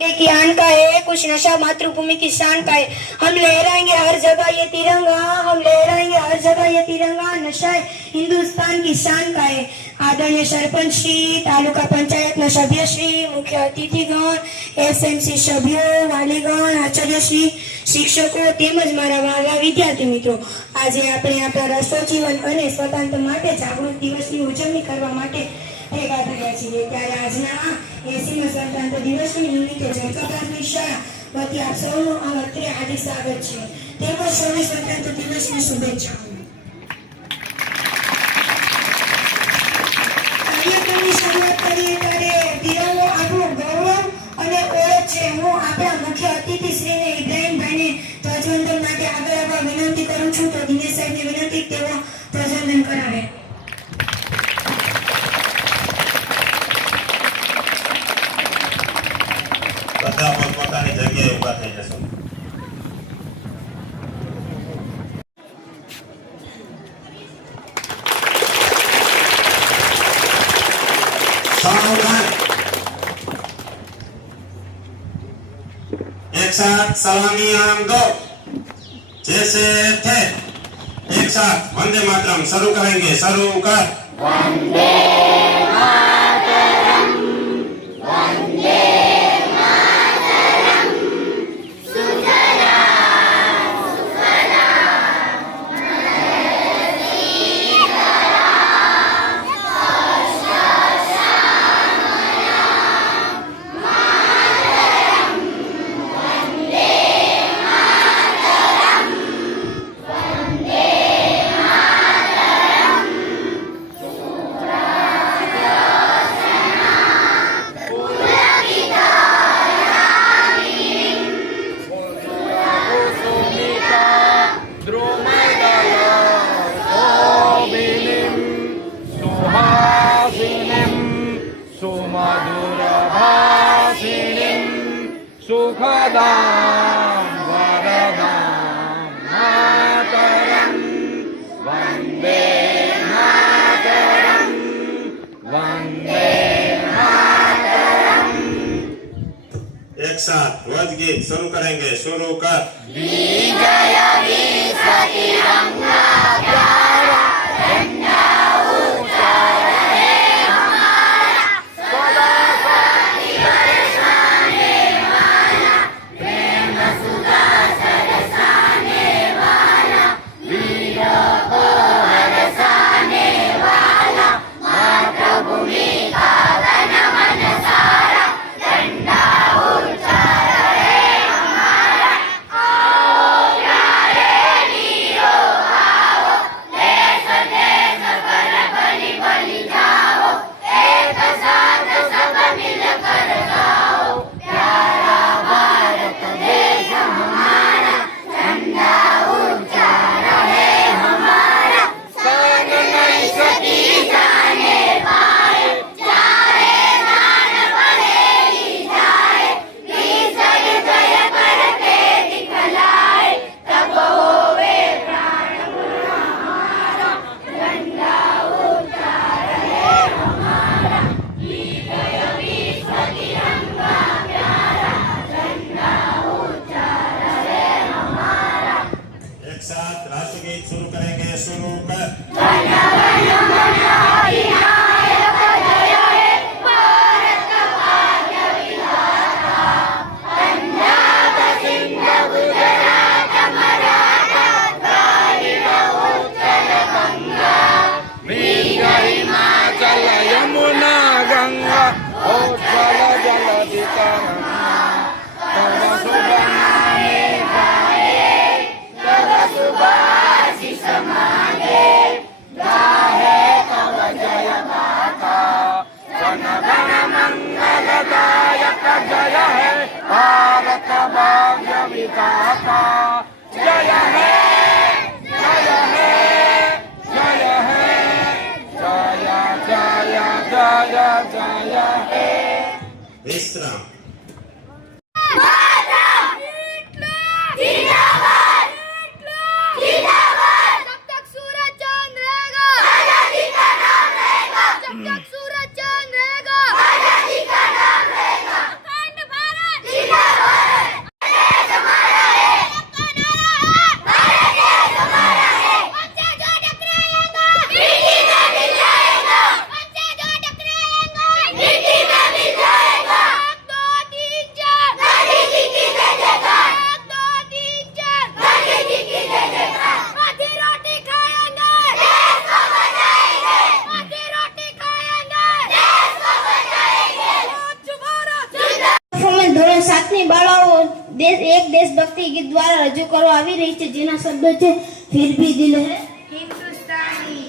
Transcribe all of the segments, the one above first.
की आन का है, कुछ नशा मातृभूमि की शान का है। हम लहराएंगे हर जगह ये तिरंगा, हम लहराएंगे हर जगह ये तिरंगा, नशा हिंदुस्तान की शान का है। आदरणीय सरपंच श्री, तालुका पंचायत ना सभ्य श्री, मुख्य अतिथिगण, एसएमसी सभ्यों, वालीगण, आचार्य श्री, शिक्षको तेमज मारा वाला विद्यार्थी मित्रों, આજે આપણે આપણા રાષ્ટ્રજીવન અને સ્વતંત્ર માટે જાગૃત દિવસની ઉજવણી કરવા માટે ભેગા થયા છીએ। ત્યારે આજના 80મા સ્વતંત્ર દિવસની નિમિત્તે જનતા પ્રાથમિક શાળા વતી આપ સૌનું અત્રે હાર્દિક સ્વાગત છે। તેમજ સૌને સ્વતંત્ર દિવસની શુભેચ્છાઓ। કાર્યક્રમની શરૂઆત કરીએ ત્યારે તિરંગો આપણું ગૌરવ અને ઓળખ છે। હું આપણા મુખ્ય અતિથિ શ્રીને ઇબ્રાહીમભાઈને ધ્વજવંદન માટે આગળ આવવા વિનંતી કરું છું। તો દિનેશ સાહેબને વિનંતી તેઓ ધ્વજવંદન કરાવે। બધા પોતપોતાની જગ્યાએ ઊભા થઈ જશો। एक साथ सलामी आम दो, जैसे थे एक साथ वंदे मातरम शुरू करेंगे। शुरू कर। वंदे मातरम, वंदे मातरम, सुजलाम सुफलाम मलयजशीतलाम, सस्यश्यामलाम मातरम, वंदे मातरम, वंदे मातरम, सुखदां वरदां मातरं वन्दे मातरं वन्दे मातरं। एक साथ ध्वज गीत शुरू करेंगे। शुरू कर। विजय विश्व तिरंगा प्यारा, झंडा ऊंचा रहे हमारा, सदा साथी बरसाने वाला, प्रेम सुधा सरसाने वाला, वीरों को हरसाने वाला, मातृभूमि का वन मन सारा, झंडा ऊंचा रहे हमारा। आओ प्यारे वीरों आओ, देश देश पर बलि बलि जाओ, एक साथ सब मिलकर गाओ, प्यारा भारत देश हमारा, झंडा ऊंचा रहे हमारा। सन नहीं सकी जाने पाए, चाहे जान पड़े ही जाए, विजय जय करके दिखलाए, तब होवे प्राण हमारा, झंडा ऊंचा रहे हमारा। विजय विश्व तिरंगा प्यारा, झंडा ऊंचा रहे हमारा। एक साथ राष्ट्रगीत शुरू करेंगे। शुरू कर। जन गण मन अधिनायक जय हे, भारत का भाग्य विधाता, पंजाब सिंध गुजरात मराठा, द्राविड उत्कल गंगा, वीर हिमाचल यमुना गंगा, उज्ज्वल जलधि तरंगा, तव शुभ नामे गाये, तव शुभ आशीष मांगे, गाहे तव जय गाथा, जन गण मंगलदायक जय हे, भारत भाग्य विधाता। जय हे जय हे जय हे, जय जय जय जय हे। विश्राम। जिंदाबाद जिंदाबाद, जब तक सूरज चांद रहेगा आजादी का नाम रहेगा, जब तक सूरज चांद रहेगा आजादी का नाम रहेगा। अखंड भारत નાની બાળાઓ એક દેશભક્તિ ગીત દ્વારા રજૂ કરવા આવી રહી છે, જેના શબ્દો છે ફિર ભી દિલ હૈ हिंदुस्तानी।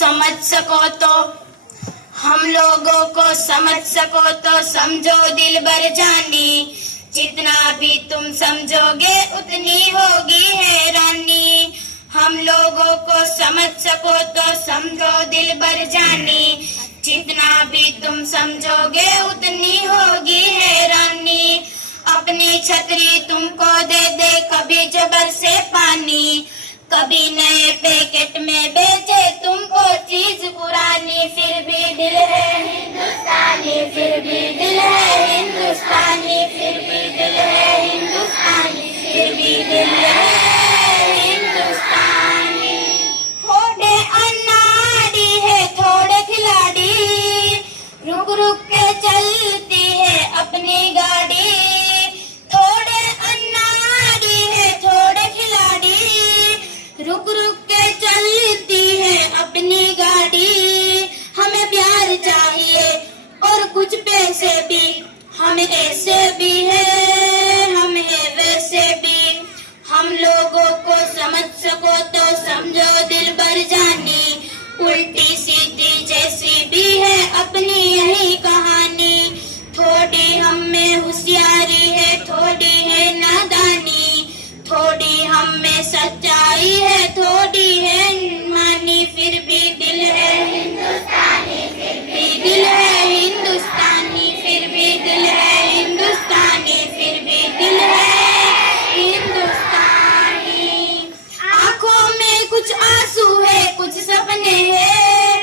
समझ सको तो हम लोगों को समझ सको तो समझो दिल भर जानी, जितना भी तुम समझोगे उतनी होगी हैरानी। हम लोगों को समझ सको तो समझो दिल भर जानी, जितना भी तुम समझोगे उतनी होगी हैरानी। अपनी छतरी तुमको दे दे कभी जबर से पानी, कभी नए पैकेट में बेचे तुमको चीज पुरानी, फिर भी दिल है हिंदुस्तानी, फिर भी दिल है हिंदुस्तानी, फिर भी दिल है हिंदुस्तानी, फिर भी दिल है हिंदुस्तानी। थोड़े अनाड़ी है थोड़े खिलाड़ी, रुक रुक के चलती है अपनी गाड़ी। थोड़े अनाड़ी है थोड़े खिलाड़ी, रुक रुक के चलती है अपनी गाड़ी। हमें प्यार चाहिए और कुछ पैसे भी, हम ऐसे भी है हम है वैसे भी। हम लोगों को समझ सको तो समझो दिल भर जानी, उल्टी सीधी जैसी भी है अपनी यही कहानी। थोड़ी हम में होशियारी है थोड़ी है नादानी, थोड़ी हम में सच्चाई है थोड़ी है मानी, फिर भी दिल है हिंदुस्तानी, फिर भी दिल है हिंदुस्तानी, फिर भी दिल है हिंदुस्तानी, फिर भी दिल है हिंदुस्तानी। आंखों में कुछ आंसू है कुछ सपने हैं,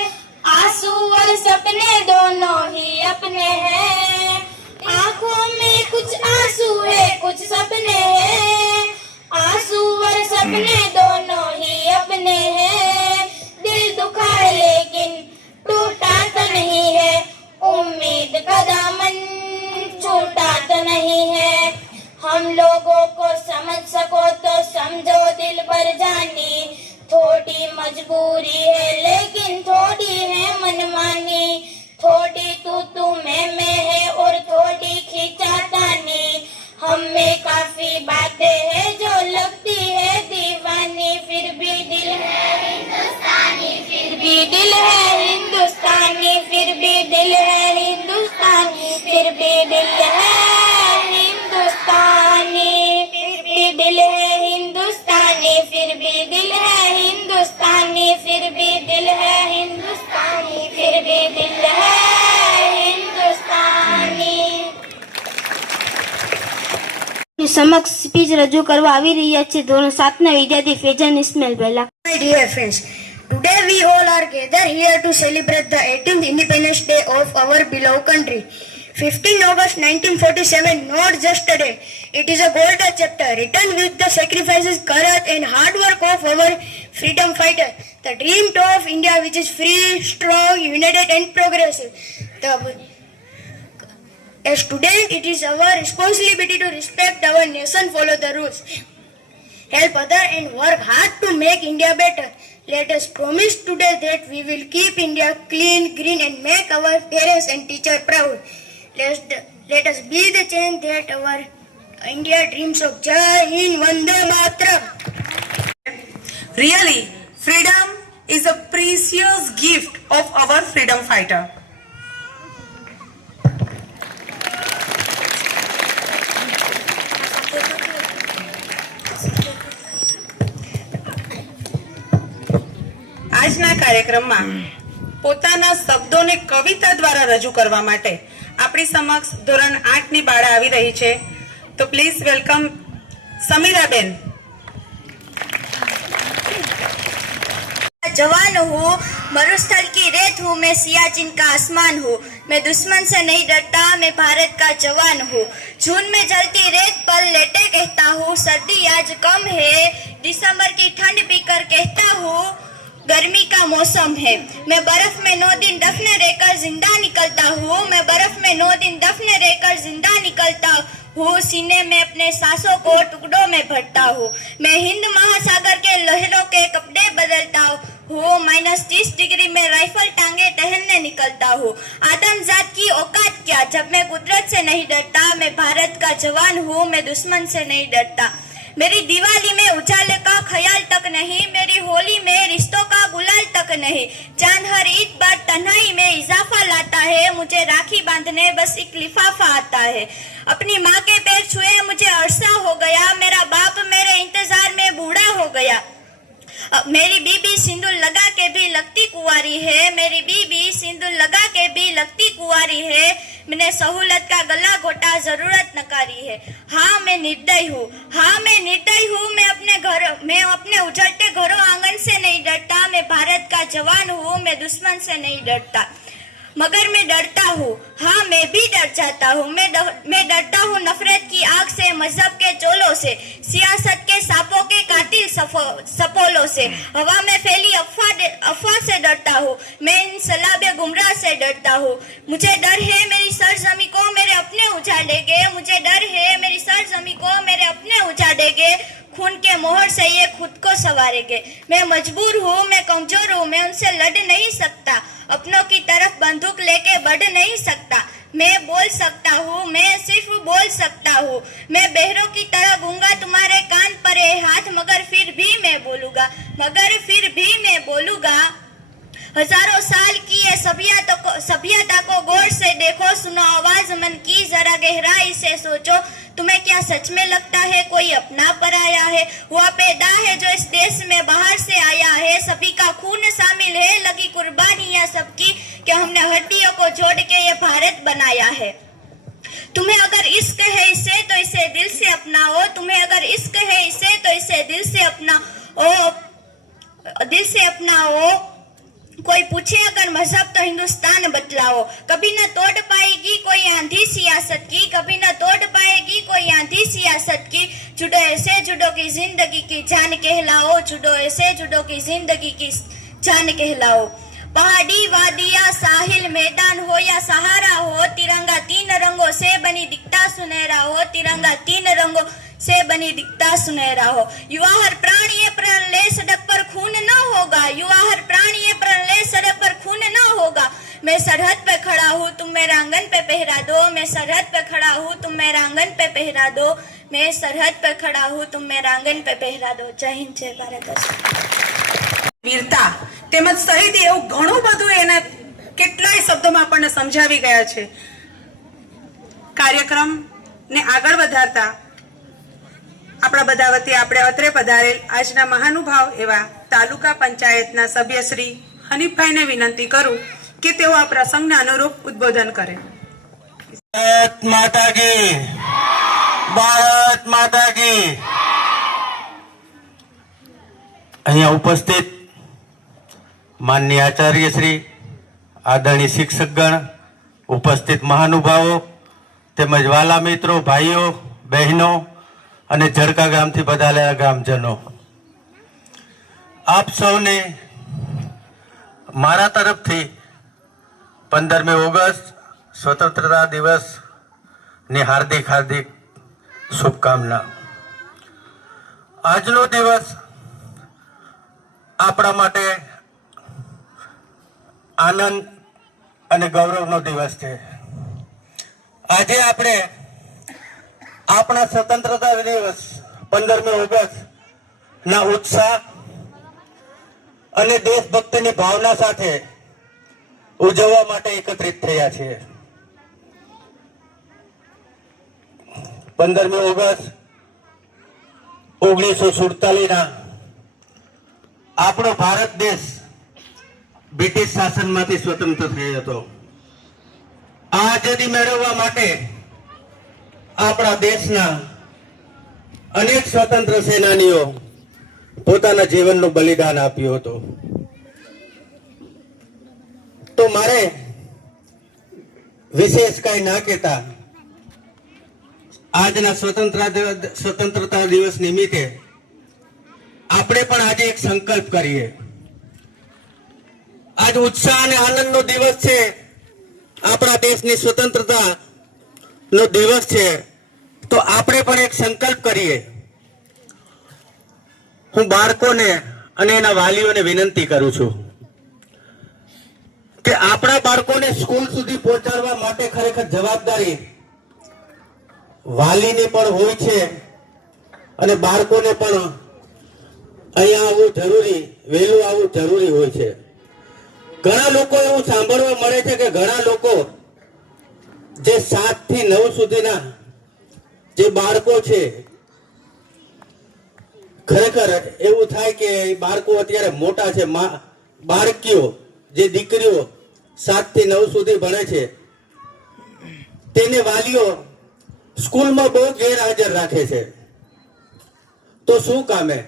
आंसू और सपने दोनों ही अपने हैं। आंखों में कुछ आंसू है कुछ सपने हैं, आंसू और सपने दोनों ही अपने हैं। दिल दुखा है लेकिन टूटा तो नहीं है, उम्मीद का दामन छूटा तो नहीं है। हम लोगों को समझ सको तो समझो दिल भर जानी, थोड़ी मजबूरी है लेकिन थोड़ी है मनमानी। थोड़ी तू मैं है और थोड़ी खींचातानी, हम में काफी बातें हैं जो लगती है दीवानी, फिर भी दिल है हिंदुस्तानी, फिर भी दिल है हिंदुस्तानी, फिर भी दिल है हिंदुस्तानी, फिर भी दिल है हिंदुस्तानी, फिर भी दिल है हिंदुस्तानी, फिर भी दिल है हिंदुस्तानी, फिर भी दिल है हिंदुस्तानी, फिर भी दिल है हिंदुस्तानी। સમક્ષ સ્પીચ રજૂ કરવા આવી રહ્યા છે ધોરણ 7ના વિદ્યાર્થી ફેજાન ઇસ્માઇલ પહેલા. My dear friends, today we all are gathered here to celebrate the 18th Independence Day of our beloved country. 15 August 1947, not just a day, it is a golden chapter written with the sacrifices, courage and hard work of our freedom fighters. The dream of India which is free, strong, united and progressive. As students, it is our responsibility to respect our nation, follow the rules, help others and work hard to make India better. Let us promise today that we will keep India clean, green and make our parents and teachers proud. Let us be the change that our India dreams of. Jai Hind, Vande Mataram. Really, freedom is a precious gift of our freedom fighter. આજના કાર્યક્રમમાં પોતાના શબ્દોને કવિતા દ્વારા રજૂ કરવા માટે આપણી સમક્ષ ધોરણ 8ની બાળા આવી રહી છે, તો પ્લીઝ વેલકમ સમીરાબેન. जवान हूँ, मरुस्थल की रेत हूँ, मैं सियाचिन का आसमान हूँ, मैं दुश्मन से नहीं डरता, मैं भारत का जवान हूँ। जून में जलती रेत पर लेटे कहता हूँ, सर्दी आज कम है, दिसंबर की ठंड पीकर कहता हूँ गर्मी का मौसम है। मैं बर्फ में 9 दिन दफन रहकर जिंदा निकलता हूँ, मैं बर्फ में 9 दिन दफन रहकर जिंदा निकलता हूँ, सीने में अपने सांसों को टुकड़ों में भरता हूँ। मैं हिंद महासागर के लहरों के कपड़े बदलता हूँ। -30 डिग्री में राइफल टांगे टहलने निकलता हूँ। आदम जात की औकात क्या, जब मैं कुदरत से नहीं डरता। मैं भारत का जवान हूँ, मैं दुश्मन से नहीं डरता। मेरी दिवाली में उजाले का ख्याल तक नहीं, मेरी होली में रिश्तों का गुलाल तक नहीं। चांद हर ईद पर तन्हाई में इजाफा लाता है, मुझे राखी बांधने बस एक लिफाफा आता है। अपनी माँ के पैर छुए मुझे अरसा हो गया, मेरा बाप मेरे इंतजार में बूढ़ा हो गया। मेरी बीबी सिंदूर लगा के भी लगती कुंवारी है, मेरी बीबी सिंदूर लगा के भी लगती कुंवारी है। मैंने सहूलत का गला घोटा, जरूरत नकारी है। हाँ मैं निर्दयी हूँ, हाँ मैं निर्दयी हूँ। मैं अपने उजड़ते घरों आंगन से नहीं डरता। मैं भारत का जवान हूँ, मैं दुश्मन से नहीं डरता। मगर मैं डरता हूँ, हाँ मैं भी डर जाता हूँ। मैं डरता हूँ नफरत की आग से, मजहब के चोलों से, सियासत के सांपों के कातिल सपोलों से। हवा में फैली अफवाह से डरता हूँ, मैं इन सलाबे गुमराह से डरता हूँ। मुझे डर है मेरी सरजमी को मेरे अपने उजाड़ेंगे, मुझे डर है मेरी सरजमी को मेरे अपने उजाड़ेंगे। खून के मोहर से ये खुद को संवारेंगे। मैं मजबूर हूँ, मैं कमजोर हूँ, मैं उनसे लड़ नहीं सकता। अपनों की तरफ बंदूक लेके बढ़ नहीं सकता। मैं बोल सकता हूँ, मैं सिर्फ बोल सकता हूँ। मैं बहरों की तरह गूंगा, तुम्हारे कान पर है हाथ, मगर फिर भी मैं बोलूंगा। हजारों साल की ये सभ्यता को गौर से देखो, सुनो आवाज मन की, जरा गहराई से सोचो। तुम्हें क्या सच में लगता है कोई अपना पराया है? हुआ पैदा है जो इस देश में बाहर से आया है। सभी का खून शामिल है, लगी कुर्बानियां सबकी, कि हमने हड्डियों को जोड़ के ये भारत बनाया है। तुम्हें अगर इश्क है इसे तो इसे दिल से अपनाओ। तुम्हें अगर इश्क है इसे तो इसे दिल से अपनाओ। कोई पूछे अगर मजहब तो हिंदुस्तान बतलाओ। कभी न तोड़ पाएगी कोई आंधी सियासत की, कभी न तोड़ पाएगी कोई आंधी सियासत की। जुड़ो ऐसे जुड़ो की जिंदगी की जान कहलाओ, जुड़ो ऐसे जुड़ो की जिंदगी की जान कहलाओ। पहाड़ी वादिया साहिल मैदान हो या सहारा हो, तिरंगा 3 रंगों से बनी दिखता सुनहरा हो। तिरंगा 3 रंगों से बनी दिखता सुनहरा हो। युवा हर प्राण ये प्रण ले, सड़क पर खून न होगा। युवा हर प्राण ये प्रण ले, सड़क पर खून न होगा। मैं सरहद पे खड़ा हूँ, तुम मेरे आंगन पे पहरा दो। मैं सरहद पे खड़ा हूँ, तुम मेरे आंगन पे पहरा दो। मैं सरहद पे खड़ा हूँ, तुम मेरे आंगन पे पहरा दो। जय हिंद, जय भारत। વીરતા તેમજ શહીદ એવું ઘણું બધું એના કેટલાય શબ્દોમાં આપણને સમજાવી ગયા છે. કાર્યક્રમને આગળ વધારતા આપણા બધા વતી આપણે અત્રે પધારેલ આજના મહાનુભાવ એવા તાલુકા પંચાયતના સભ્ય શ્રી હનીફભાઈને વિનંતી કરું કે તેઓ આ પ્રસંગને અનુરૂપ ઉદ્બોધન કરે. ભારત માતા की, ભારત માતા की। અહીંયા ઉપસ્થિત માનનીય આચાર્ય શ્રી, આદરણીય શિક્ષકગણ, ઉપસ્થિત મહાનુભાવો તેમજ વાલા મિત્રો, ભાઈઓ બહેનો અને ઝડકા ગામથી પધારેલા ગ્રામજનો, આપ સૌને મારા તરફથી 15મી ઓગસ્ટ સ્વતંત્રતા દિવસની હાર્દિક હાર્દિક શુભકામના। આજનો દિવસ આપણા માટે આનંદ અને ગૌરવનો દિવસ છે। આજે આપણે આપણા સ્વતંત્રતા દિવસ 15મી ઓગસ્ટ ના ઉત્સાહ અને દેશભક્તિની ભાવના સાથે ઉજવવા માટે એકત્રિત થયા છીએ। 15મી ઓગસ્ટ 1947 આપણો ભારત દેશ બ્રિટિશ શાસનમાંથી સ્વતંત્ર થયો હતો। આ આઝાદી મેળવવા માટે આપણા દેશના અનેક સ્વતંત્ર સેનાનીઓ પોતાના જીવનનું બલિદાન આપ્યું હતું। તો મારે વિશેષ કઈ ના કહેતા આજના સ્વતંત્રતા દિવસ નિમિત્તે આપણે પણ આજે એક સંકલ્પ કરીએ। આજ ઉત્સાહ અને આનંદનો દિવસ છે, આપણા દેશની સ્વતંત્રતા નો દિવસ છે, તો આપણે પણ એક સંકલ્પ કરીએ। હું બાળકોને અને એના વાલીઓને વિનંતી કરું છું કે આપણા બાળકોને સ્કૂલ સુધી પહોંચાડવા માટે ખરેખર જવાબદારી વાલીની પણ હોય છે અને બાળકોને પણ અહીંયા આવવું જરૂરી, વહેલું આવવું જરૂરી હોય છે. ઘણા લોકો એવું સાંભળવા મળે છે કે ઘણા લોકો જે 7 થી 9 સુધીના જે બાળકો છે, ખરેખર એવું થાય કે બાળકો અત્યારે મોટા છે, બાળકીઓ જે દીકરીઓ 7 થી 9 સુધી ભણે છે તેને વાલીઓ સ્કૂલમાં બહુ ગેરહાજર રાખે છે. તો શું કામે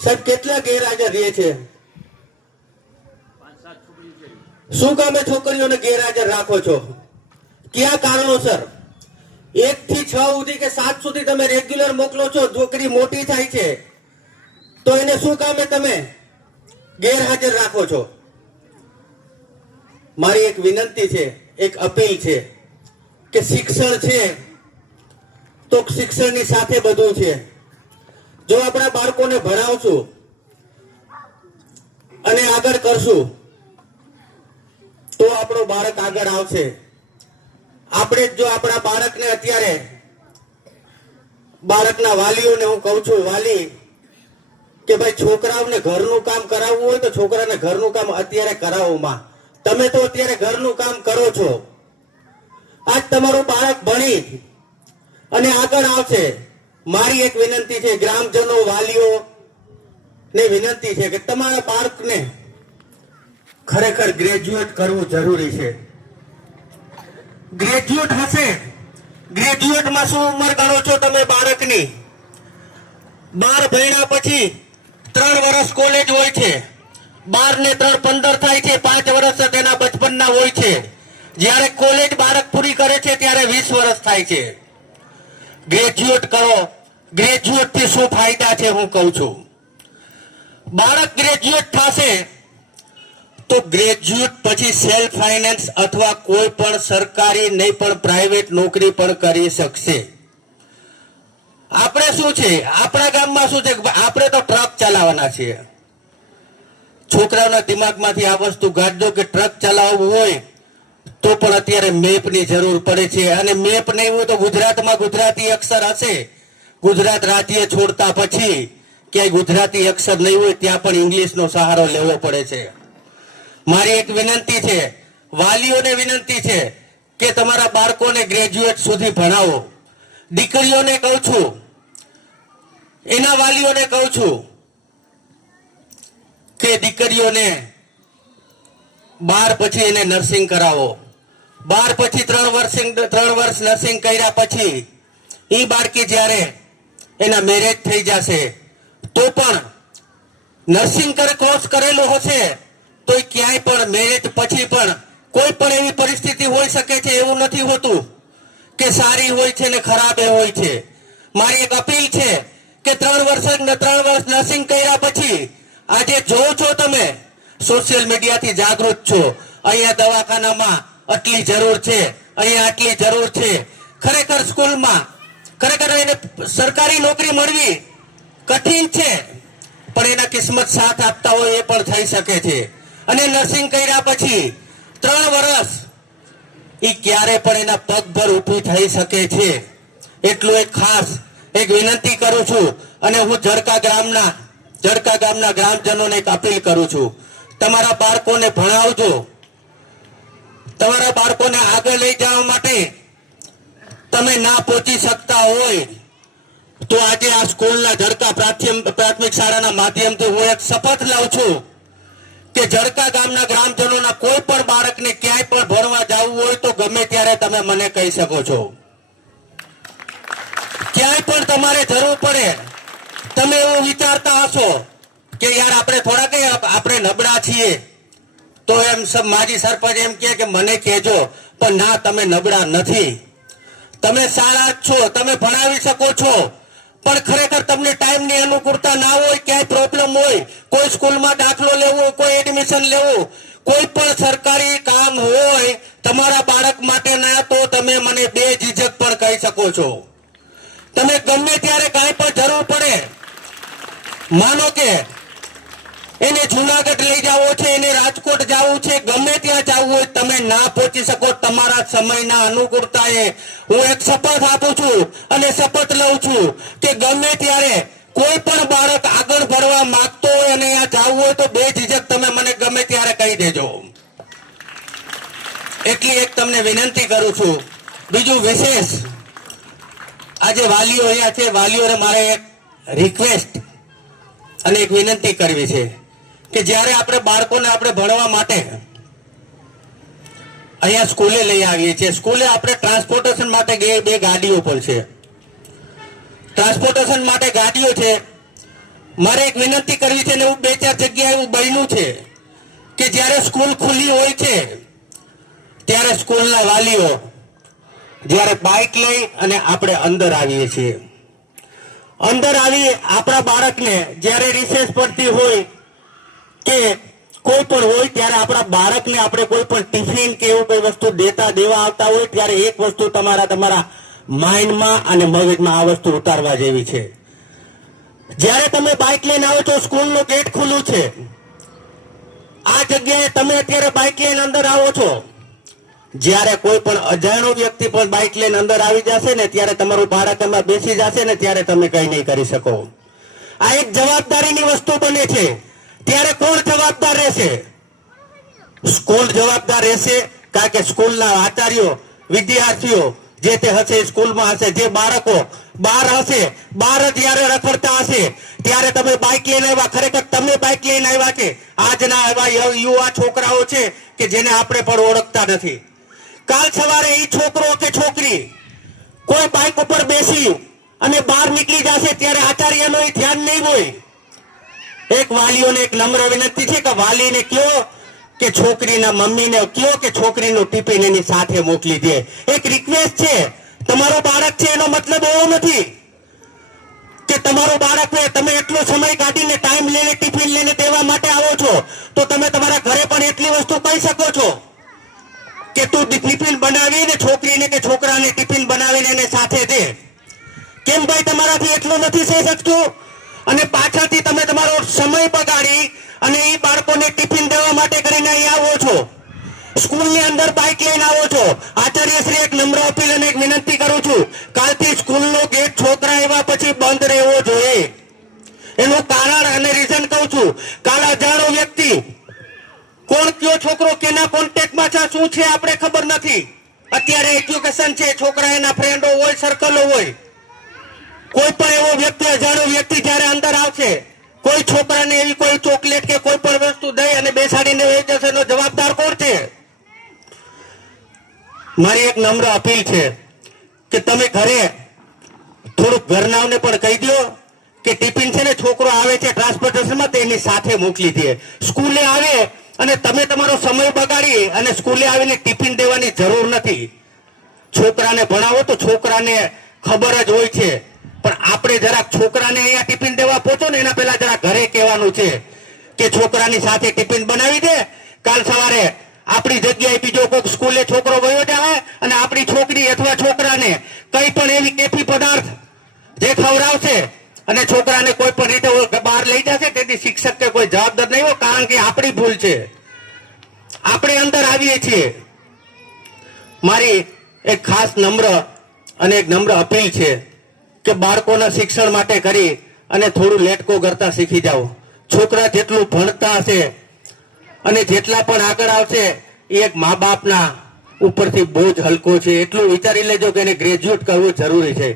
સાહેબ, કેટલા ગેરહાજર રહે છે? શું કામે છોકરીઓને ગેરહાજર રાખો છો? કયા કારણોસર? 1 થી 6 સુધી કે 7 સુધી તમે રેગ્યુલર મોકલો છો, છોકરી મોટી થાય છે તો એને શું કામે તમે ગેરહાજર રાખો છો? મારી એક વિનંતી છે, એક અપીલ છે કે શિક્ષણ છે તો શિક્ષણની સાથે બધું છે. જો આપણા બાળકોને ભણાવશું અને આગળ કરશું તો આપણો બાળક આગળ આવશે. આપણે જો આપણા બાળકને અત્યારે, બાળકના વાલીઓને હું કહું છું, વાલી કે ભાઈ છોકરાઓને ઘરનું કામ કરાવવું હોય તો છોકરાને ઘરનું કામ અત્યારે કરાવો. માં તમે તો અત્યારે ઘરનું કામ કરો છો. આજ તમારું બાળક ભણી અને આગળ આવશે. મારી એક વિનંતી છે, ગ્રામજનો વાલીઓ ને વિનંતી છે કે તમારા બાળકને ખરેખર ગ્રેજ્યુએટ કરવું જરૂરી છે. ગ્રેજ્યુએટ હશે, ગ્રેજ્યુએટમાં શું ઉંમર ગણો છો તમે બાળકની? 12 ભણ્યા પછી 3 વર્ષ કોલેજ હોય છે, 12 ને 3 15 થાય છે, 5 વર્ષ તેના બચપનના હોય છે. જ્યારે કોલેજ બાળક પૂરી કરે છે ત્યારે 20 વર્ષ થાય છે. ગ્રેજ્યુએટ કરો. ગ્રેજ્યુએટ થી શું ફાયદા છે હું કહું છું. બાળક ગ્રેજ્યુએટ થશે તો ગ્રેજ્યુએટ પછી સેલ્ફ ફાઇનાન્સ અથવા કોઈ પણ સરકારી નહીં પણ પ્રાઇવેટ નોકરી પણ કરી શકશે. આપણે શું છે, આપણા ગામમાં શું છે, આપણે તો ટ્રક ચલાવવાના છીએ. છોકરાઓના દિમાગમાંથી આ વસ્તુ કાઢજો કે ટ્રક ચલાવવું હોય તો પણ અત્યારે મેપની જરૂર પડે છે. અને મેપ નહીં હોય તો ગુજરાતમાં ગુજરાતી અક્ષર હશે. ગુજરાત રાજ્ય છોડતા પછી ક્યાંય ગુજરાતી અક્ષર નહીં હોય ત્યાં પણ ઇંગ્લિશનો સહારો લેવો પડે છે. મારી એક વિનંતી છે, વાલીઓને વિનંતી છે કે તમારા બાળકોને ગ્રેજ્યુએટ સુધી ભણાવો. દીકરીઓને કહું છું, એના વાલીઓને કહું છું કે દીકરીઓને 12 પછી એને નર્સિંગ કરાવો. 12 પછી 3 વર્ષ નર્સિંગ કર્યા પછી એ બાળકી જ્યારે એના મેરેજ થઈ જશે તો પણ નર્સિંગ કોર્સ કરેલો હશે તો ક્યાંય પણ મેરેજ પછી પણ કોઈ પણ એવી પરિસ્થિતિ હોઈ શકે છે. એવું નથી હોતું કે સારી હોય છે ને ખરાબ એ હોય છે. મારી એક અપીલ છે કે 3 વર્ષ નર્સિંગ કર્યા પછી આજે જોવો છો તમે સોશિયલ મીડિયાથી જાગૃત છો, અહીંયા દવાખાનામાં આટલી જરૂર છે, અહીંયા આટલી જરૂર છે. ખરેખર સ્કૂલમાં ખરેખર એને સરકારી નોકરી મળવી કઠિન છે પણ એના કિસ્મત સાથ આપતા હોય એ પણ થઈ શકે છે. અને નર્સિંગ કર્યા પછી 3 વર્ષ એ ક્યારે પણ એના પગભર ઊભી થઈ શકે છે. એટલું એક ખાસ એક વિનંતી કરું છું. અને હું જડકા ગામના ગ્રામજનોને એક અપીલ કરું છું, તમારા બાળકોને ભણાવજો. તમારા બાળકોને આગળ લઈ જવા માટે તમે ના પહોંચી શકતા હોય તો આજે આ સ્કૂલના જડકા પ્રાથમિક શાળાના માધ્યમથી હું એક શપથ લઉં છું કે જડકા ગામના ગ્રામજનોના કોઈ પણ બાળકને ક્યાંય પણ ભણવા જવું હોય તો ગમે ત્યારે તમે મને કહી શકો છો. ક્યાંય પણ તમારે જરૂર પડે, તમે એવું વિચારતા હશો કે યાર આપણે થોડા કઈ આપણે નબળા છીએ તો એમ માજી સરપંચ એમ કહે કે મને કહેજો, પણ ના, તમે નબળા નથી. તમે સારા જ છો, તમે ભણાવી શકો છો. પણ ખરેખર તમને ટાઈમની અનુકૂળતા ના હોય, ક્યાંય પ્રોબ્લેમ હોય, કોઈ સ્કૂલમાં દાખલો લેવો, કોઈ એડમિશન લેવું, કોઈ પણ સરકારી કામ હોય તમારા બાળક માટે ના, તો તમે મને બેઝિઝક પણ કહી શકો છો. તમે ગમે ત્યારે કાંઈ પણ જરૂર પડે માનો કે એને જુનાગઢ લઈ જવો છે, એને રાજકોટ જવું છે, ગમે ત્યાં જવું હોય, તમે ના પહોંચી શકો તમારા સમયના અનુકૂળતાએ. હું એક શપથ આપું છું અને શપથ લઉં છું કે ગમે ત્યારે કોઈ પણ બાળક આગળ ભણવા માંગતો હોય અને અહીંયા જવું હોય તો બેઝિઝક તમે મને ગમે ત્યારે કહી દેજો. એટલી એક તમને વિનંતી કરું છું. બીજું વિશેષ, આજે વાલીઓ અહીંયા છે, વાલીઓને મારે એક રિક્વેસ્ટ અને એક વિનંતી કરવી છે કે જ્યારે આપણે બાળકોને આપણે ભણવા માટે અહીંયા સ્કૂલે લઈ આવીએ છીએ, સ્કૂલે આપણે ટ્રાન્સપોર્ટેશન માટે બે ગાડીઓ પણ છે, ટ્રાન્સપોર્ટેશન માટે ગાડીઓ છે. મારે એક વિનંતી કરવી છે, ને હું 2-4 જગ્યાએ એવું બન્યું છે કે જ્યારે સ્કૂલ ખુલ્લી હોય છે ત્યારે સ્કૂલના વાલીઓ જ્યારે બાઇક લઈ અને આપણે અંદર આવીએ છીએ, અંદર આવી આપણા બાળકને જ્યારે રિસેસ પડતી હોય કે કોઈ પણ હોય ત્યારે આપણા બાળકને આપણે કોઈ પણ ટિફિન કે એવું કોઈ વસ્તુ દેવા આવતા હોય ત્યારે એક વસ્તુ તમારા માઇન્ડમાં અને મગજમાં આ વસ્તુ ઉતારવા જેવી છે. જ્યારે તમે બાઇક લઈને આવો છો, સ્કૂલનો ગેટ ખુલ્લું છે, આ જગ્યાએ તમે અત્યારે બાઇક લઈને અંદર આવો છો, જ્યારે કોઈ પણ અજાણ્યો વ્યક્તિ પણ બાઇક લઈને અંદર આવી જશે ને ત્યારે તમારું બાળક એમાં બેસી જશે ને ત્યારે તમે કંઈ નહીં કરી શકો. આ એક જવાબદારીની વસ્તુ બને છે. ત્યારે કોણ જવાબદાર રહેશે? સ્કૂલ જવાબદાર રહેશે, કારણ કે સ્કૂલના આચાર્યો, વિદ્યાર્થીઓ જે તે હશે, સ્કૂલમાં હશે, જે બાળકો બહાર હશે, બહાર જ્યારે રખડતા હશે ત્યારે તમે બાઇક લઈને આવ્યા, ખરેખર તમે બાઇક લઈને આવ્યા કે આજના એવા યુવા છોકરાઓ છે કે જેને આપણે પણ ઓળખતા નથી. કાલ સવારે એ છોકરો કે છોકરી કોઈ બાઇક ઉપર બેસી અને બહાર નીકળી જશે ત્યારે આચાર્યનો એ ધ્યાન નહીં હોય. એક વાલીઓને એક નમ્ર વિનંતી છે કે વાલીને કયો કે છોકરીના મમ્મીને કયો કે છોકરીનું ટિફિન એની સાથે મોકલી દે. એક રિક્વેસ્ટ છે, તમારું બાળક છે એનો મતલબ એવો નથી કે તમારું બાળકને તમે એટલો સમય કાઢીને ટાઈમ લઈને ટિફિન લઈને દેવા માટે આવો છો તો તમે તમારા ઘરે પણ એટલી વસ્તુ કહી શકો છો કે તું ટિફિન બનાવીને છોકરીને કે છોકરાને ટિફિન બનાવીને એને સાથે દે. કેમ ભાઈ તમારાથી એટલું નથી થઈ શકતું? અને પાછળથી તમે તમારો સમય બગાડી અને એ બાળકોને ટિફિન દેવા માટે કરીને અહીં આવો છો, સ્કૂલની અંદર બાઇક લઈને આવો છો. આચાર્યશ્રી એક નમ્ર અપીલ અને એક વિનંતી કરું છું, કાલથી સ્કૂલનો ગેટ છોકરા આવ્યા પછી બંધ રહેવો જોઈએ. એનું કારણ અને રીઝન કહું છું. કાલ અજાણ્યો વ્યક્તિ કોણ કયો છોકરો કેના કોન્ટેક્ટમાં છે શું છે આપણે ખબર નથી. અત્યારે એજ્યુકેશન છે, છોકરા એના ફ્રેન્ડો હોય, સર્કલો હોય, કોઈ પણ એવો વ્યક્તિ અજાણ્યો વ્યક્તિ જ્યારે અંદર આવશે, કોઈ છોકરાને એવી કોઈ ચોકલેટ કે કોઈ પણ વસ્તુ દઈ અને બેસાડીને વહી જશે, એનો જવાબદાર કોણ છે? મારી એક નમ્ર અપીલ છે કે તમે ઘરે થોડુંક ઘરનાઓને પણ કહી દો કે ટિફિન છે ને છોકરો આવે છે ટ્રાન્સપોર્ટેશનમાં તો એની સાથે મોકલી દે. સ્કૂલે આવે અને તમે તમારો સમય બગાડી અને સ્કૂલે આવીને ટિફિન દેવાની જરૂર નથી. છોકરાને ભણાવો તો છોકરાને ખબર જ હોય છે, પણ આપણે જરાક છોકરાને અહીંયા ટિફિન દેવા પહોંચો ને એના પહેલા જરા ઘરે કહેવાનું છે કે છોકરાની સાથે ટિફિન બનાવી દે. કાલ સવારે આપણી જગ્યાએ બીજો કોઈક સ્કૂલે છોકરો ગયો જાય અને આપણી છોકરી અથવા છોકરાને કંઈ પણ એવી કેફી પદાર્થ જે ખવડાવશે અને છોકરાને કોઈ પણ રીતે બહાર લઈ જશે તેથી શિક્ષક કે કોઈ જવાબદાર નહીં હોય, કારણ કે આપણી ભૂલ છે, આપણે અંદર આવીએ છીએ. મારી એક ખાસ નમ્ર અને એક નમ્ર અપીલ છે કે બાળકોના શિક્ષણ માટે કરી અને થોડું લેટકો કરતા શીખી જાઓ. છોકરા જેટલું ભણતા હશે અને જેટલા પણ આગળ આવશે એ એક મા બાપના ઉપરથી બોજ હલકો છે. એટલું વિચારી લેજો કે એને ગ્રેજ્યુએટ કરવું જરૂરી છે.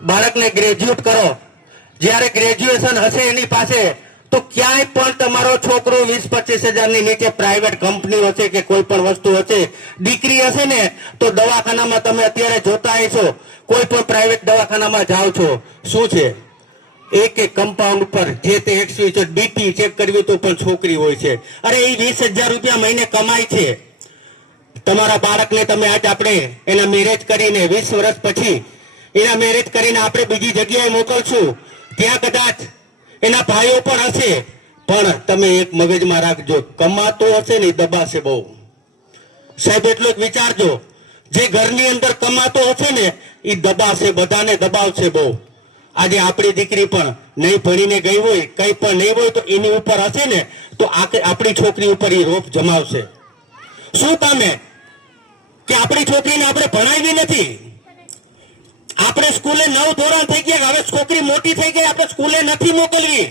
બાળકને ગ્રેજ્યુએટ કરો, જ્યારે ગ્રેજ્યુએશન હશે એની પાસે તો ક્યાંય પણ તમારો છોકરો 20-25 હજારની નીચે પ્રાઇવેટ કંપની હશે કે કોઈ પણ વસ્તુ હશે, દીકરી હશે ને તો દવાખાનામાં તમે અત્યારે જોતા હશો, કોઈ પણ પ્રાઇવેટ દવાખાનામાં જાઓ છો, શું છે એક કમ્પાઉન્ડ ઉપર જે તે 100 બીપી ચેક કરવી તો પણ છોકરી હોય છે. અરે એ 20,000 રૂપિયા મહિને કમાય છે. તમારા બાળકને તમે આજ આપણે એના મેરેજ કરીને 20 વર્ષ પછી એના મેરેજ કરીને આપણે બીજી જગ્યાએ મોકલશું, ત્યાં કદાચ એના ભાઈઓ પણ હશે, પણ તમે એક મગજમાં રાખજો, કમાતો હશે ને એ દબાશે બહુ. સાહેબ એટલું જ વિચારજો, જે ઘરની અંદર કમાતો હશે ને એ દબાશે, બધાને દબાવશે બહુ. આજે આપણી દીકરી પણ નહીં ભણીને ગઈ હોય, કંઈ પણ નહીં હોય તો એની ઉપર હશે ને તો આપણી છોકરી ઉપર એ રોપ જમાવશે. શું કામે કે આપણી છોકરીને આપણે ભણાવી નથી. આપણે સ્કૂલે 9 ધોરણ થઈ ગયા, હવે છોકરી મોટી થઈ ગઈ, આપણે સ્કૂલે નથી મોકલવી.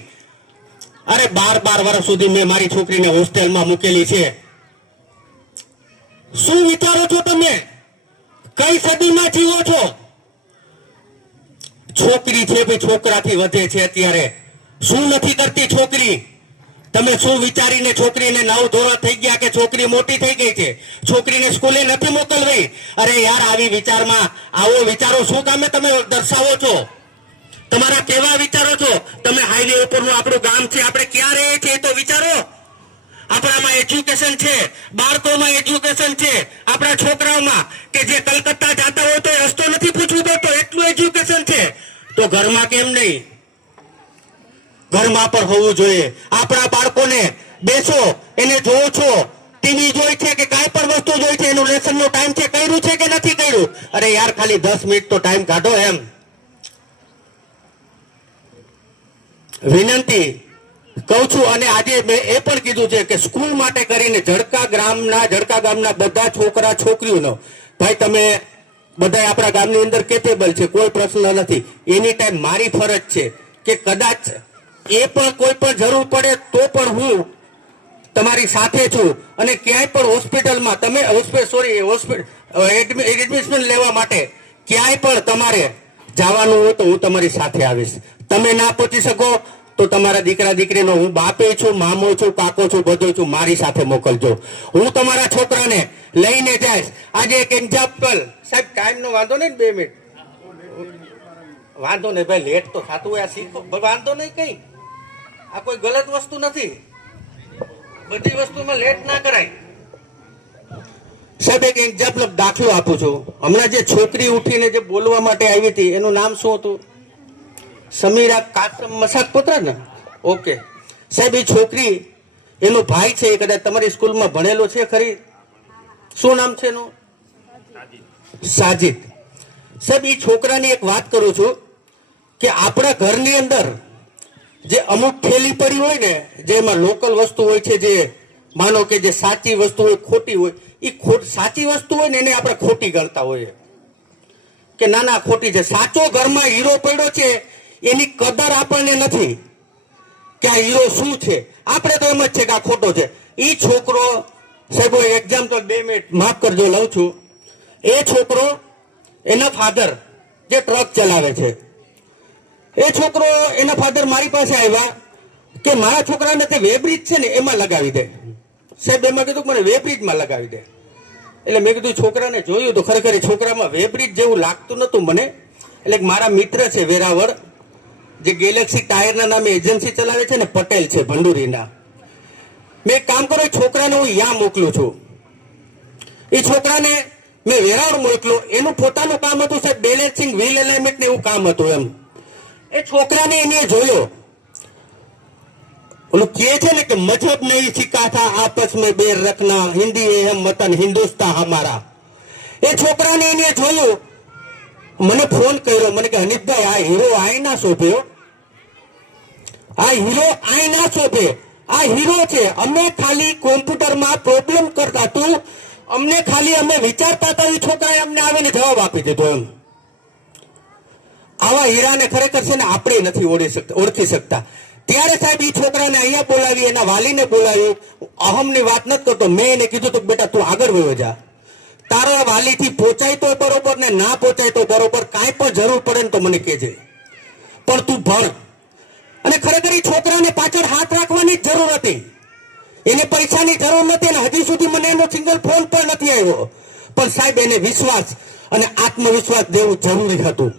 અરે 12 વર્ષ સુધી મેં મારી છોકરીને હોસ્ટેલમાં મૂકેલી છે. શું વિચારો છો તમે? કઈ સદીમાં જીવો છો? છોકરી છે ભાઈ છોકરાથી વધે છે. અત્યારે શું નથી કરતી છોકરી? તમે શું વિચારીને છોકરીને 9 ધોરણ થઈ ગયા કે છોકરી મોટી થઈ ગઈ છે, છોકરીને સ્કૂલે નથી મોકલવી? અરે યાર, આવી વિચારમાં આવો વિચારો શું કામે તમે દર્શાવો છો? તમારા કેવા વિચારો છો તમે? હાઈવે ઉપરનું આપણું ગામ છે, આપણે ક્યાં રહીએ છીએ તો વિચારો. આપણામાં એજ્યુકેશન છે, બાળકોમાં એજ્યુકેશન છે, આપણા છોકરાઓમાં કે જે કલકત્તા જતા હોય તો રસ્તો નથી પૂછવું પડતો, એટલું એજ્યુકેશન છે. તો ઘરમાં કેમ નહીં? ઘરમાં પણ હોવું જોઈએ. આપણા બાળકોને બેસો, એને જોવો છો, ટીવી જોઈ છે કે કાંઈ પણ વસ્તુ જોઈ છે, એનું લેસનનો ટાઈમ છે, કર્યું છે કે નથી કર્યું? અરે યાર, ખાલી 10 મિનિટ તો ટાઈમ કાઢો. એમ વિનંતી કહું છું. અને આજે મેં એ પણ કીધું છે કે સ્કૂલ માટે કરીને જડકા ગામના બધા છોકરા છોકરીઓનો, ભાઈ તમે બધા આપણા ગામની અંદર કેપેબલ છે, કોઈ પ્રશ્ન નથી. એની ટાઈમ મારી ફરજ છે કે કદાચ એ પણ કોઈ પણ જરૂર પડે તો પણ હું તમારી સાથે છું. અને ક્યાંય પણ હોસ્પિટલમાં તમે એડમિશન લેવા માટે ક્યાંય પણ તમારે જવાનું હોય તો હું તમારી સાથે આવીશ. તમે ના પહોંચી શકો તો તમારા દીકરા દીકરીનો હું બાપે છું, મામો છું, કાકો છું, બધો છું, મારી સાથે મોકલજો. હું તમારા છોકરાને લઈને જઈશ. આજે એક એક્ઝામ્પલ, સાહેબ ટાઈમનો વાંધો નહીં, 2 મિનિટ વાંધો નહીં ભાઈ, લેટ તો થતું હોય, આ શીખો, વાંધો નહીં કઈ. આ કોઈ ગલત વસ્તુ નથી, બધી વસ્તુમાં લેટ ના કરાય. સાહેબ એક એક્ઝામ્પલ દાખલો આપું છું. હમણાં જે છોકરી ઉઠીને જે બોલવા માટે આવી હતી એનું નામ શું હતું? સમીરા કાસમ મસાક પુત્ર ને? ઓકે સાહેબ, એ છોકરી, એનો ભાઈ છે, એ કદાચ તમારી સ્કૂલમાં ભણેલો છે ખરી? શું નામ છે એનું? સાજિદ. સાહેબ એ છોકરાની એક વાત કરું છું કે આપણા ઘરની અંદર જે અમુક થેલી પડી હોય ને, જેમાં લોકલ વસ્તુ હોય છે, જે માનો કે જે સાચી વસ્તુ હોય, ખોટી હોય, એ સાચી વસ્તુ હોય ને એને આપણે ખોટી ગણતા હોઈએ કે ના ના ખોટી છે. સાચો ઘરમાં હીરો પડ્યો છે એની કદર આપણને નથી કે આ હીરો શું છે, આપણે તો એમ જ છે કે આ ખોટો છે. એ છોકરો, સાહેબ એક્ઝામ્પલ 2 મિનિટ માફ કરજો લઉં છું. એ છોકરો, એના ફાધર જે ટ્રક ચલાવે છે, એ છોકરો, એના ફાધર મારી પાસે આવ્યા કે મારા છોકરાને તે વેબ્રિજ છે ને એમાં લગાવી દે. સાહેબ એમાં કીધું મને વેબ્રિજમાં લગાવી દે. એટલે મેં કીધું છોકરાને જોયું તો ખરેખર છોકરામાં વેબ્રિજ જેવું લાગતું નતું મને. એટલે મારા મિત્ર છે વેરાવળ, જે ગેલેક્સી ટાયરના નામે એજન્સી ચલાવે છે ને, પટેલ છે ભંડુરીના. મેં એક કામ કરો, છોકરાને હું ત્યાં મોકલું છું. એ છોકરાને મેં વેરાવળ મોકલ્યો. એનું પોતાનું કામ હતું સાહેબ, બેલેન્સિંગ, વ્હીલ એલાઇનમેન્ટ ને એવું કામ હતું. એમ એ છોકરાને એને જોયો, ઓલું કહે છે ને કે મજહબ નહીં સિખા થા આપસ મેં બેર રખના, હિન્દી એ હમ વતન હિન્દુસ્तान હમારા. એ છોકરાને એને જોયું, મને ફોન કર્યો, મને કે હનીફભાઈ આ હીરો આઈ ના શોભ્યો, આ હીરો આઈ ના શોભે, આ હીરો છે. અમે ખાલી કોમ્પ્યુટરમાં પ્રોબ્લેમ કરતા હતું, અમને ખાલી અમે વિચારતા હતા, એ છોકરાએ અમને આવીને જવાબ આપી દીધો. એમ આવા હીરાને ખરેખર છે ને આપણે નથી ઓળખી શકતા. ત્યારે સાહેબ એ છોકરાને અહીંયા બોલાવી, એના વાલીને બોલાવ્યું. અહમની વાત નથી કરતો, મેં એને કીધું તો બેટા તું આગળ વયો જા, તારા વાલીથી પહોંચાય તો બરોબર ને ના પહોંચાય તો બરોબર, કાંઈ પણ જરૂર પડે ને તો મને કહેજે, પણ તું ભણ. અને ખરેખર એ છોકરાને પાછળ હાથ રાખવાની જ જરૂર હતી, એને પૈસાની જરૂર નથી. અને હજી સુધી મને એનો સિંગલ ફોન પણ નથી આવ્યો. પણ સાહેબ એને વિશ્વાસ અને આત્મવિશ્વાસ દેવું જરૂરી હતું.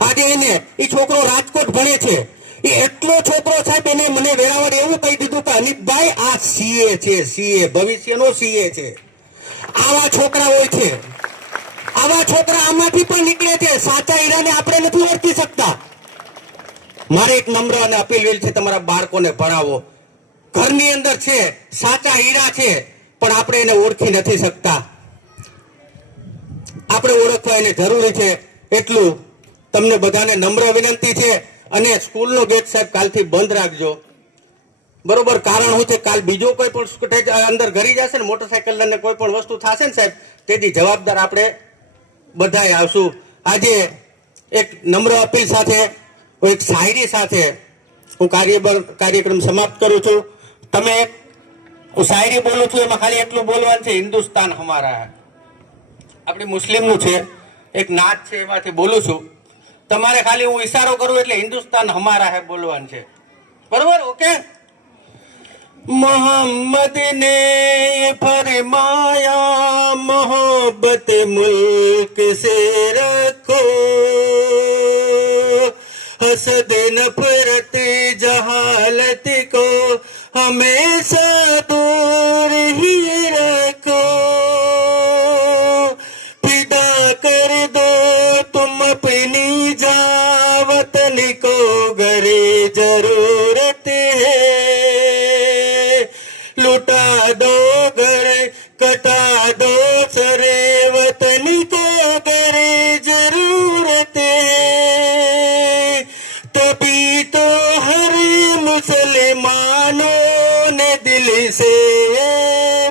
આજે એને, એ છોકરો રાજકોટ ભણે છે, એ એટલો છોકરો સાહેબ, એને મને વેરાવળ એવું કહી દીધું કે હનીફભાઈ આ સીએ છે, સીએ ભવિષ્યનો સીએ છે. આવા છોકરા હોય છે, આવા છોકરા આમાંથી પણ નીકળે છે. સાચા હીરાને આપણે નથી ઓળખી શકતા. મારે એક નમ્ર અને અપીલ છે, તમારા બાળકોને ભણાવો. ઘરની અંદર છે, સાચા હીરા છે, પણ આપણે એને ઓળખી નથી શકતા. આપણે ઓળખવા એને જરૂરી છે. એટલું તમને બધાને નમ્ર વિનંતી છે. અને સ્કૂલનો ગેટ સાહેબ કાલથી બંધ રાખજો. બરોબર? કારણ શું છે, કાલ બીજો કોઈ પણ સ્કૂટર અંદર ઘરી જશે ને મોટરસાયકલ ને કોઈ પણ વસ્તુ થશે ને સાહેબ, તેથી જવાબદાર આપણે બધાએ આવશું. આજે એક નમ્ર અપીલ સાથે, એક શાયરી સાથે હું કાર્યક્રમ સમાપ્ત કરું છું. તમે હું શાયરી બોલું છું, એમાં ખાલી એટલું બોલવાનું છે, હિન્દુસ્તાન હમારા હૈ. આપણી મુસ્લિમનું છે, એક નાત છે, એમાંથી બોલું છું. તમારે ખાલી હું ઈશારો કરું એટલે હિન્દુસ્તાન હમારા હૈ બોલવાનું છે. બરોબર? ઓકે. मोहम्मद ने फरमाया मोहब्बत मुल्क से रखो, हसद नफरत जहालत को हमेशा दूर ही रखो, फिदा कर दो तुम अपनी जान वतन को गरे जरूरत है, लुटा दो घर कटा दो सरे वतन को गरे जरूरत है, तभी तो हर मुसलमानों ने दिल से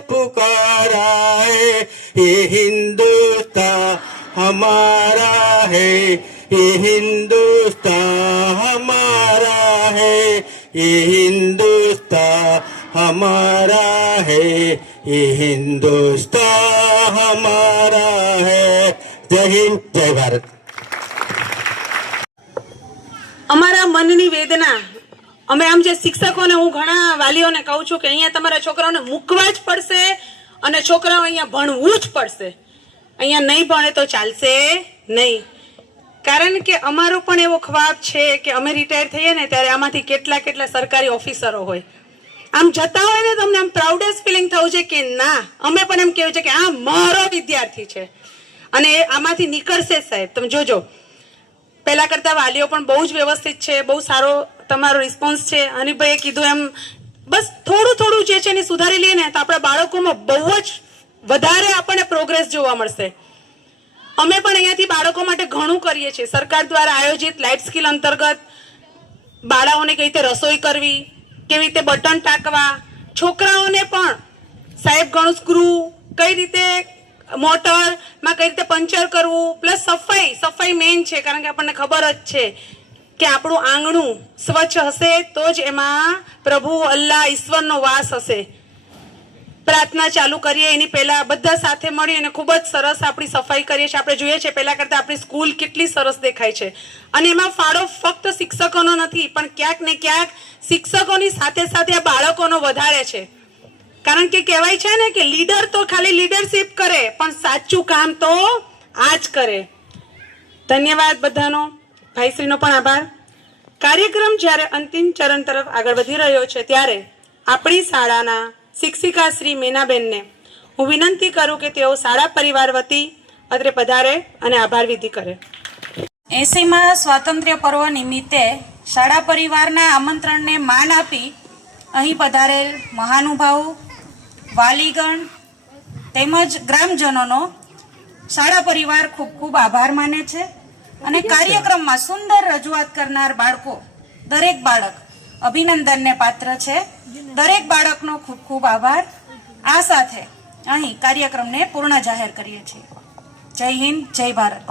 पुकारा है, ये हिंदुस्तान हमारा है, ये हिंदुस्तान हमारा है, ये हिंदुस्तान हमारा है, ये हिंदुस्तान हमारा है. जय हिंद, जय भारत. અમારા મનની વેદના અમે આમ જે શિક્ષકોને હું ઘણા વાલીઓને કહું છું કે અહીંયા તમારા છોકરાઓને મૂકવા જ પડશે અને છોકરાઓ અહીંયા ભણવું જ પડશે. અહીંયા નહીં ભણે તો ચાલશે નહીં. કારણ કે અમારો પણ એવો ખ્વાબ છે કે અમે રિટાયર થઈએ ને ત્યારે આમાંથી કેટલા સરકારી ઓફિસરો હોય. આમ જતા હોય ને તમને આમ પ્રાઉડેસ્ટ ફિલિંગ થવું છે કે ના, અમે પણ એમ કહેવું છે કે આ મારો વિદ્યાર્થી છે અને આમાંથી નીકળશે. સાહેબ તમે જોજો, પહેલા કરતા વાલીઓ પણ બહુ જ વ્યવસ્થિત છે, બહુ સારો તમારો રિસ્પોન્સ છે. હનીફભાઈએ કીધું એમ બસ થોડું જે છે એને સુધારી લઈએ ને તો આપણા બાળકોમાં બહુ જ વધારે આપણને પ્રોગ્રેસ જોવા મળશે. અમે પણ અહીંયાથી બાળકો માટે ઘણું કરીએ છીએ. સરકાર દ્વારા આયોજિત લાઇફ સ્કિલ અંતર્ગત બાળાઓને કઈ રીતે રસોઈ કરવી, કેવી રીતે બટન ટાંકવા, છોકરાઓને પણ સાહેબ ઘણું સ્ક્રૂ કઈ રીતે મોટરમાં કઈ રીતે પંચર કરવું, પ્લસ સફાઈ મેઇન છે. કારણ કે આપણને ખબર જ છે કે આપણું આંગણું સ્વચ્છ હશે તો જ એમાં પ્રભુ અલ્લાહ ઈશ્વરનો વાસ હશે. પ્રાર્થના ચાલુ કરીએ એની પહેલા બધા સાથે મળી અને ખૂબ જ સરસ આપણી સફાઈ કરીએ છીએ. આપણે જોઈએ છીએ પહેલા કરતા આપણી સ્કૂલ કેટલી સરસ દેખાય છે અને એમાં ફાળો ફક્ત શિક્ષકોનો નથી પણ ક્યાંક ને ક્યાંક શિક્ષકોની સાથે સાથે આ બાળકોનો વધારે છે. કારણ કે કહેવાય છે ને કે લીડર તો ખાલી લીડરશીપ કરે પણ સાચું કામ તો આ જ કરે. ધન્યવાદ બધાનો, ભાઈશ્રીનો પણ આભાર. કાર્યક્રમ જ્યારે અંતિમ ચરણ તરફ આગળ વધી રહ્યો છે ત્યારે આપણી શાળાના શિક્ષિકા શ્રી મેનાબેનને હું વિનંતી કરું કે તેઓ શાળા પરિવાર વતી અત્રે પધારે અને આભાર વિધિ કરે. 80મા સ્વાતંત્ર્ય પર્વ નિમિત્તે શાળા પરિવારના આમંત્રણને માન આપી અહીં પધારેલ મહાનુભાવો, વાલીગણ તેમજ ગ્રામજનોનો શાળા પરિવાર ખૂબ ખૂબ આભાર માને છે અને કાર્યક્રમમાં સુંદર રજૂઆત કરનાર બાળકો, દરેક બાળક અભિનંદનને પાત્ર છે. દરેક બાળકનો ખૂબ ખૂબ આભાર. આ સાથે અહીં કાર્યક્રમને પૂર્ણ જાહેર કરીએ છીએ. જય હિન્દ, જય ભારત.